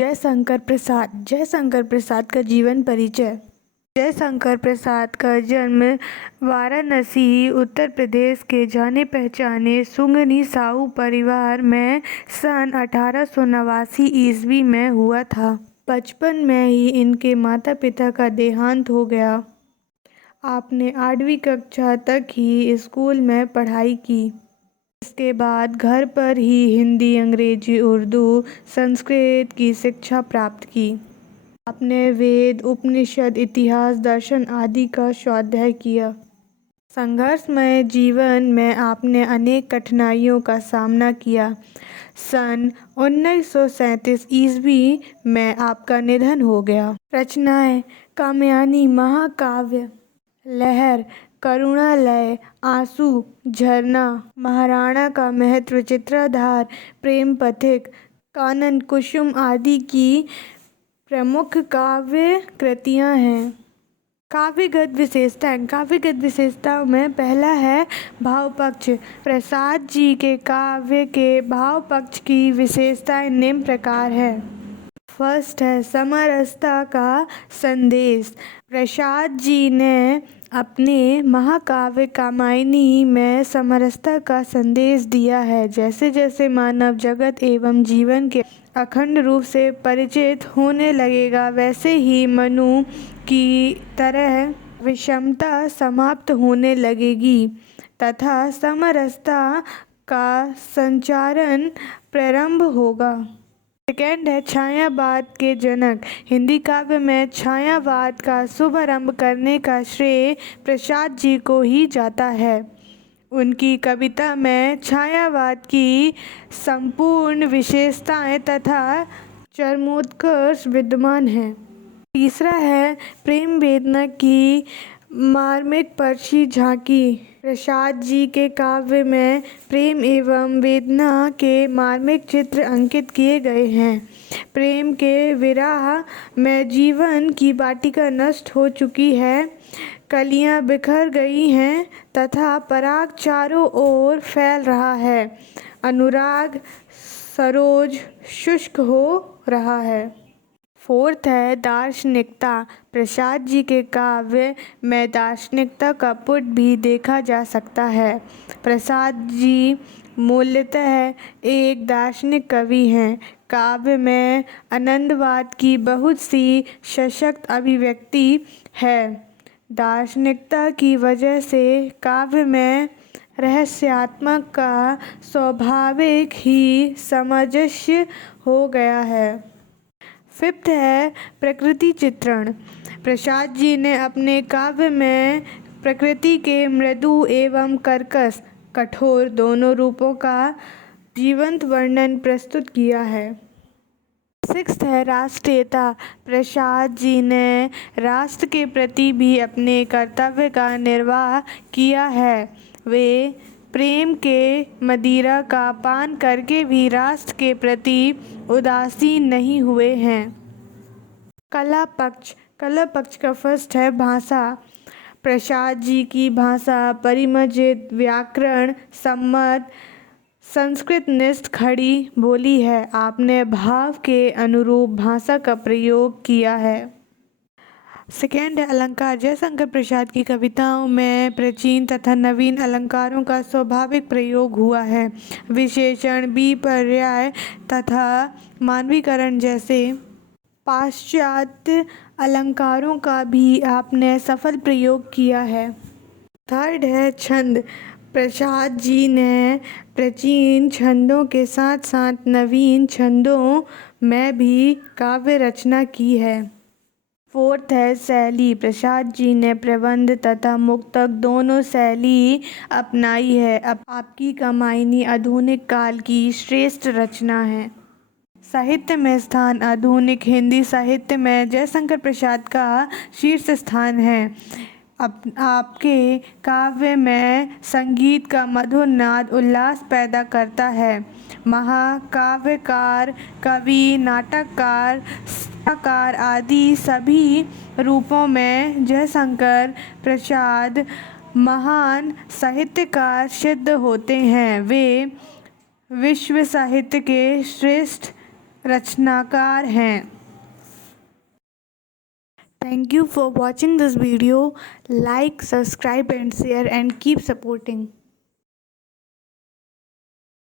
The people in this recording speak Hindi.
जयशंकर प्रसाद। जयशंकर प्रसाद का जीवन परिचय। जयशंकर प्रसाद का जन्म वाराणसी, उत्तर प्रदेश के जाने पहचाने सुंगनी साहू परिवार में सन 1889 ईस्वी में हुआ था। बचपन में ही इनके माता पिता का देहांत हो गया। आपने 8वीं कक्षा तक ही स्कूल में पढ़ाई की। इसके बाद घर पर ही हिंदी, अंग्रेजी, उर्दू, संस्कृत की शिक्षा प्राप्त की। आपने वेद, उपनिषद, इतिहास, दर्शन आदि का स्वाध्याय किया। संघर्षमय जीवन में आपने अनेक कठिनाइयों का सामना किया। सन 1937 ईस्वी में आपका निधन हो गया। रचनाएं: कात्यायनी महाकाव्य, लहर, करुणालय, आंसू, झरना, महाराणा का महत्व, चित्रधार, प्रेम पथिक, कानन कुसुम आदि की प्रमुख काव्य कृतियाँ हैं। काव्यगत विशेषताएं। काव्यगत विशेषताओं में पहला है भाव पक्ष। प्रसाद जी के काव्य के भाव पक्ष की विशेषताएं निम्न प्रकार है। फर्स्ट है समरसता का संदेश। प्रसाद जी ने अपने महाकाव्य कात्यायनी में समरसता का संदेश दिया है। जैसे जैसे मानव जगत एवं जीवन के अखंड रूप से परिचित होने लगेगा, वैसे ही मनु की तरह विषमता समाप्त होने लगेगी तथा समरसता का संचारण प्रारंभ होगा। सेकेंड है छायावाद के जनक। हिंदी काव्य में छायावाद का शुभारंभ करने का श्रेय प्रसाद जी को ही जाता है। उनकी कविता में छायावाद की संपूर्ण विशेषताएं तथा चरमोत्कर्ष विद्यमान हैं। तीसरा है प्रेम वेदना की मार्मिक पर्ची झांकी। प्रसाद जी के काव्य में प्रेम एवं वेदना के मार्मिक चित्र अंकित किए गए हैं। प्रेम के विरह में जीवन की वाटिका नष्ट हो चुकी है, कलियां बिखर गई हैं तथा पराग चारों ओर फैल रहा है। अनुराग सरोज शुष्क हो रहा है। फोर्थ है दार्शनिकता। प्रसाद जी के काव्य में दार्शनिकता का पुट भी देखा जा सकता है। प्रसाद जी मूलतः एक दार्शनिक कवि हैं। काव्य में आनंदवाद की बहुत सी सशक्त अभिव्यक्ति है। दार्शनिकता की वजह से काव्य में रहस्यात्मक का स्वाभाविक ही सामंजस्य हो गया है। फिफ्थ है प्रकृति चित्रण। प्रसाद जी ने अपने काव्य में प्रकृति के मृदु एवं कर्कश, कठोर दोनों रूपों का जीवंत वर्णन प्रस्तुत किया है। सिक्स्थ है राष्ट्रीयता। प्रसाद जी ने राष्ट्र के प्रति भी अपने कर्तव्य का निर्वाह किया है। वे प्रेम के मदिरा का पान करके भी राष्ट्र के प्रति उदासीन नहीं हुए हैं। कला पक्ष। कला पक्ष का फर्स्ट है भाषा। प्रसाद जी की भाषा परिमजित, व्याकरण सम्मत, संस्कृतनिष्ठ खड़ी बोली है। आपने भाव के अनुरूप भाषा का प्रयोग किया है। सेकेंड है अलंकार। जयशंकर प्रसाद की कविताओं में प्राचीन तथा नवीन अलंकारों का स्वाभाविक प्रयोग हुआ है। विशेषण, विपर्याय तथा मानवीकरण जैसे पाश्चात्य अलंकारों का भी आपने सफल प्रयोग किया है। थर्ड है छंद। प्रसाद जी ने प्राचीन छंदों के साथ साथ नवीन छंदों में भी काव्य रचना की है। फोर्थ है शैली। प्रसाद जी ने प्रबंध तथा मुक्तक दोनों शैली अपनाई है। अब आपकी कात्यायनी आधुनिक काल की श्रेष्ठ रचना है। साहित्य में स्थान। आधुनिक हिंदी साहित्य में जयशंकर प्रसाद का शीर्ष स्थान है। आपके काव्य में संगीत का मधुर नाद उल्लास पैदा करता है। महाकाव्यकार, कवि, नाटककार, कथाकार आदि सभी रूपों में जयशंकर प्रसाद महान साहित्यकार सिद्ध होते हैं। वे विश्व साहित्य के श्रेष्ठ रचनाकार हैं। Thank you for watching this video. Like, subscribe and share and keep supporting.